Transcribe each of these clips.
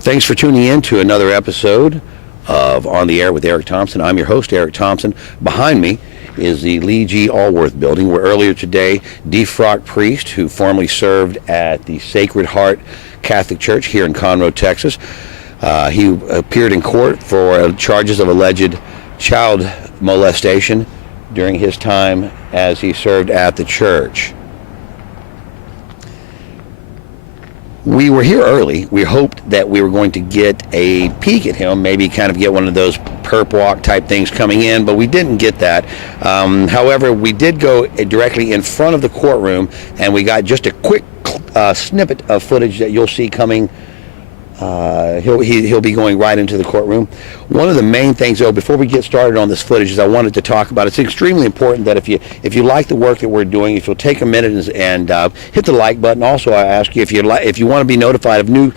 Thanks for tuning in to another episode of On the Air with Eric Thompson. I'm your host, Eric Thompson. Behind me is the Lee G. Allworth building, where earlier today, defrocked priest who formerly served at the Sacred Heart Catholic Church here in Conroe, Texas. He appeared in court for charges of alleged child molestation during his time as he served at the church. We were here early. We hoped that we were going to get a peek at him, maybe kind of get one of those perp walk type things coming in, but we didn't get that. However, we did go directly in front of the courtroom, and we got just a quick snippet of footage that you'll see coming. He'll be going right into the courtroom. One of the main things, though, before we get started on this footage, is I wanted to talk about. It's extremely important that if you like the work that we're doing, if you'll take a minute and hit the like button. Also, I ask you if you want to be notified of new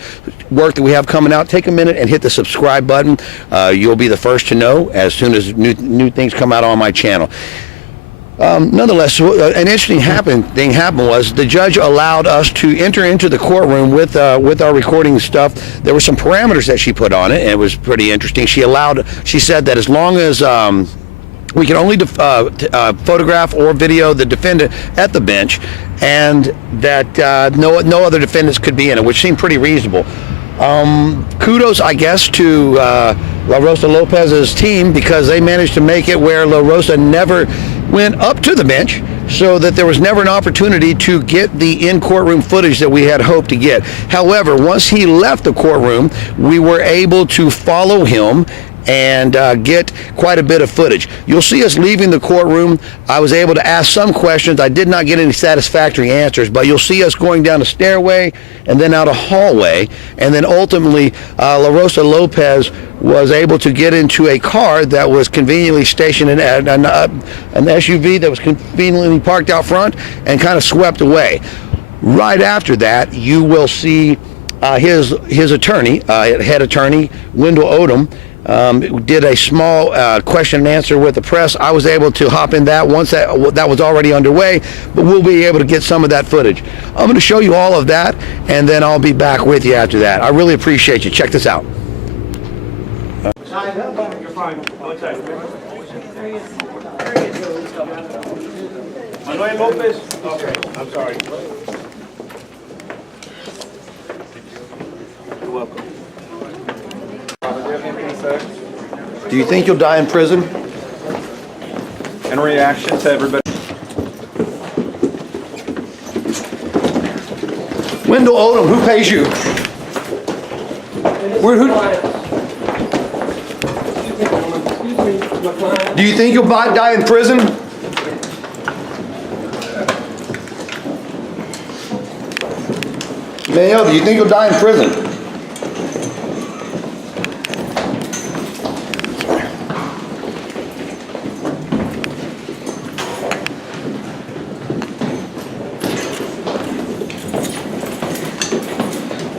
work that we have coming out, take a minute and hit the subscribe button. You'll be the first to know as soon as new things come out on my channel. Nonetheless, an interesting thing happened was the judge allowed us to enter into the courtroom with our recording stuff. There were some parameters that she put on it, and it was pretty interesting. She said that as long as we can only photograph or video the defendant at the bench, and that no other defendants could be in it, which seemed pretty reasonable. Kudos, I guess, to La Rosa Lopez's team, because they managed to make it where La Rosa never went up to the bench, so that there was never an opportunity to get the in-courtroom footage that we had hoped to get. However, once he left the courtroom, we were able to follow him and get quite a bit of footage. You'll see us leaving the courtroom. I was able to ask some questions. I did not get any satisfactory answers, but you'll see us going down a stairway and then out a hallway, and then ultimately La Rosa Lopez was able to get into a car that was conveniently stationed at an SUV that was conveniently parked out front and kind of swept away. Right after that, you will see his attorney, head attorney, Wendell ODOM, did a small question and answer with the press. I was able to hop in that once that was already underway, but we'll be able to get some of that footage. I'm going to show you all of that, and then I'll be back with you after that. I really appreciate you. Check this out. Manuel Lopez? Okay, I'm sorry. You're welcome. Do you think you'll die in prison? In reaction to everybody. Wendell Odom, who pays you? Do you think you'll die in prison? Mayo, do you think you'll die in prison?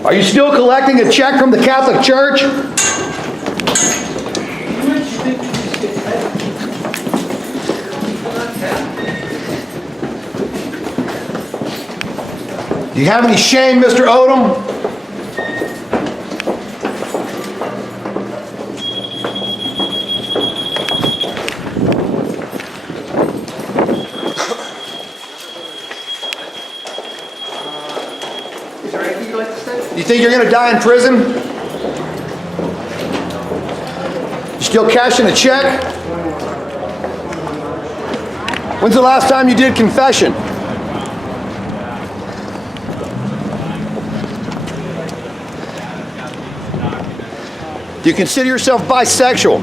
Are you still collecting a check from the Catholic Church? Do you have any shame, Mr. Odom? Is there anything you'd like to say? Do you think you're going to die in prison? You still cashing a check? When's the last time you did confession? Do you consider yourself bisexual?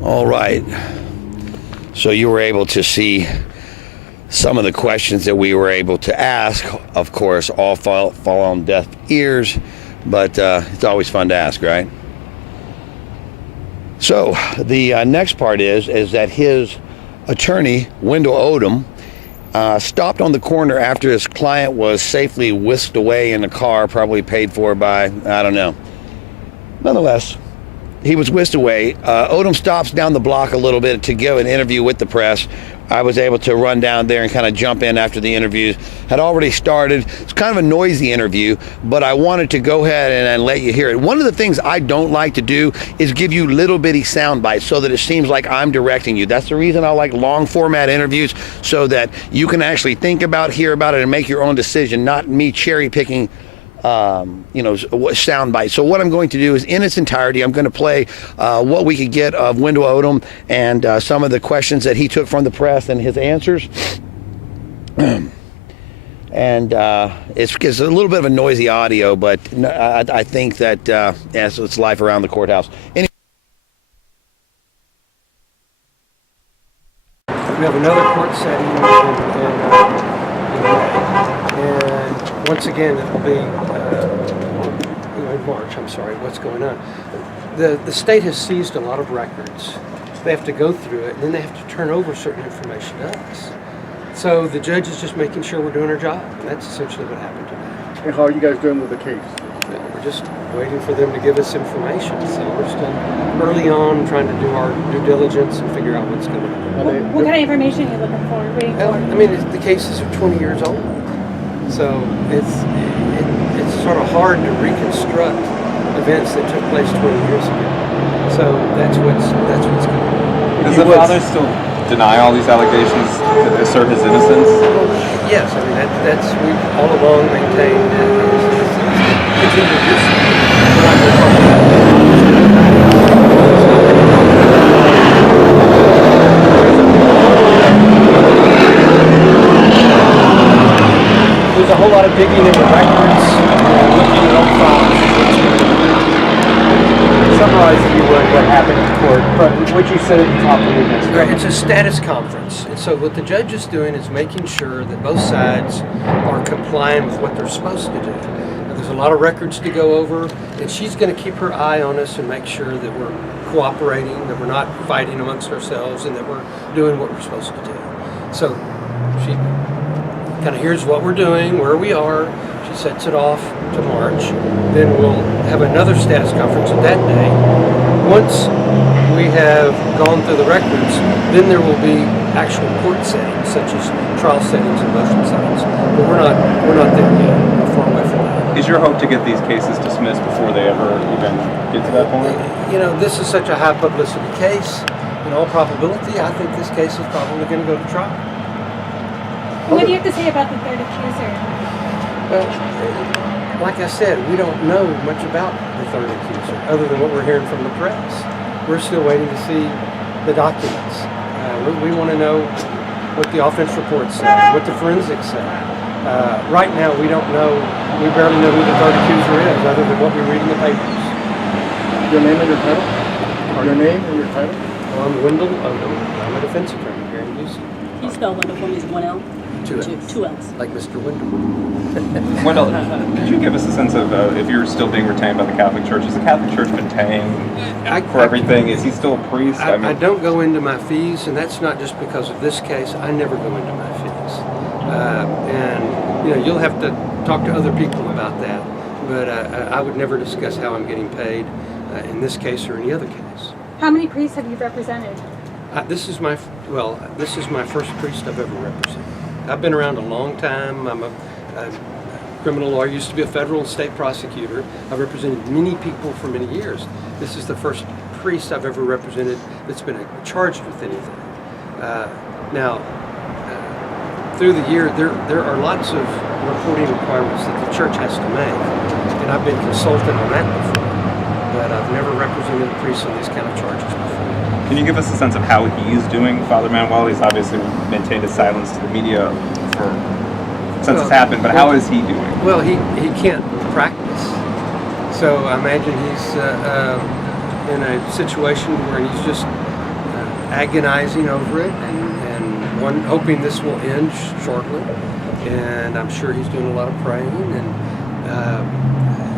All right. So you were able to see some of the questions that we were able to ask. Of course, all fall on deaf ears, but it's always fun to ask, right? So the next part is that his attorney, Wendell Odom, stopped on the corner after his client was safely whisked away in a car, probably paid for by, I don't know. Nonetheless, he was whisked away. Odom stops down the block a little bit to give an interview with the press. I was able to run down there and kind of jump in after the interview had already started. It's kind of a noisy interview, but I wanted to go ahead and let you hear it. One of the things I don't like to do is give you little bitty sound bites so that it seems like I'm directing you. That's the reason I like long format interviews, so that you can actually think about, hear about it, and make your own decision, not me cherry picking sound bite. So what I'm going to do is, in its entirety, I'm going to play what we could get of Wendell Odom and some of the questions that he took from the press and his answers. And it's a little bit of a noisy audio, but I think that it's life around the courthouse. Anyway. We have another court setting and once again it'll be in March. I'm sorry, what's going on? The state has seized a lot of records. They have to go through it, and then they have to turn over certain information to us. So the judge is just making sure we're doing our job. And that's essentially what happened today. And how are you guys doing with the case? We're just waiting for them to give us information. So we're still early on trying to do our due diligence and figure out what's going on. What kind of information are you looking for, waiting for? I mean, the cases are 20 years old. So it's sort of hard to reconstruct events that took place 20 years ago. So that's what's going on. Does the father still deny all these allegations to assert his innocence? Yes, I mean that's we all along maintained that continue to do so. We're not going to talk about there's a whole lot of digging in the records, looking at old files. Summarize, if you would, what happened in court, but what you said at the top of the next. Right, it's a status conference, and so what the judge is doing is making sure that both sides are complying with what they're supposed to do. Now, there's a lot of records to go over, and she's going to keep her eye on us and make sure that we're cooperating, that we're not fighting amongst ourselves, and that we're doing what we're supposed to do. So she kind of hears what we're doing, where we are. She sets it off to March. Then we'll have another status conference on that day. Once we have gone through the records, then there will be actual court settings, such as trial settings and motion settings. But we're not there yet. We're far away from that. Is your hope to get these cases dismissed before they ever even get to that point? You know, this is such a high publicity case. In all probability, I think this case is probably going to go to trial. What do you have to say about the third accuser? Well, like I said, we don't know much about the third accuser, other than what we're hearing from the press. We're still waiting to see the documents. We want to know what the offense reports say, what the forensics say. Right now, we don't know. We barely know who the third accuser is, other than what we read in the papers. Your name and your title? Your name and your title? Well, I'm Wendell Odom. I'm a defense attorney here in Houston. You spell Wendell for me as one L? Two L's. Two L's. Like Mr. Wendell. Wendell, could you give us a sense of if you're still being retained by the Catholic Church? Has the Catholic Church been paying for everything? Is he still a priest? I don't go into my fees, and that's not just because of this case. I never go into my fees. And you know, you'll have to talk to other people about that. But I would never discuss how I'm getting paid in this case or any other case. How many priests have you represented? This is my first priest I've ever represented. I've been around a long time. I'm a criminal lawyer. Used to be a federal and state prosecutor. I've represented many people for many years. This is the first priest I've ever represented that's been charged with anything. Through the year, there are lots of reporting requirements that the church has to make, and I've been consulted on that before, but I've never represented a priest on these kind of charges before. Can you give us a sense of how he's doing, Father Manuel? He's obviously maintained his silence to the media since it's happened, but how is he doing? Well, he can't practice. So I imagine he's in a situation where he's just agonizing over it and hoping this will end shortly. And I'm sure he's doing a lot of praying, and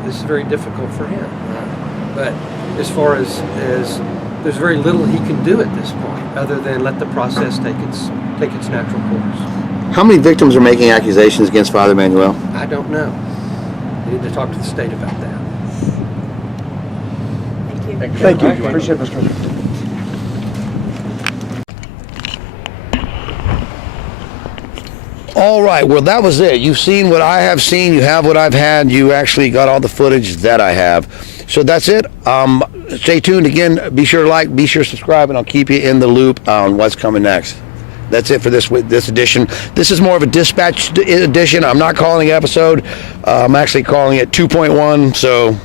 this is very difficult for him. But as far as there's very little he can do at this point other than let the process take its natural course. How many victims are making accusations against Father Manuel? I don't know. We need to talk to the state about that. Thank you. Thank you. Appreciate it, Mr. President. All right, well, that was it. You've seen what I have seen. You have what I've had. You actually got all the footage that I have. So that's it. Stay tuned. Again, be sure to like, be sure to subscribe, and I'll keep you in the loop on what's coming next. That's it for this edition. This is more of a dispatch edition. I'm not calling it episode. I'm actually calling it 2.1. So,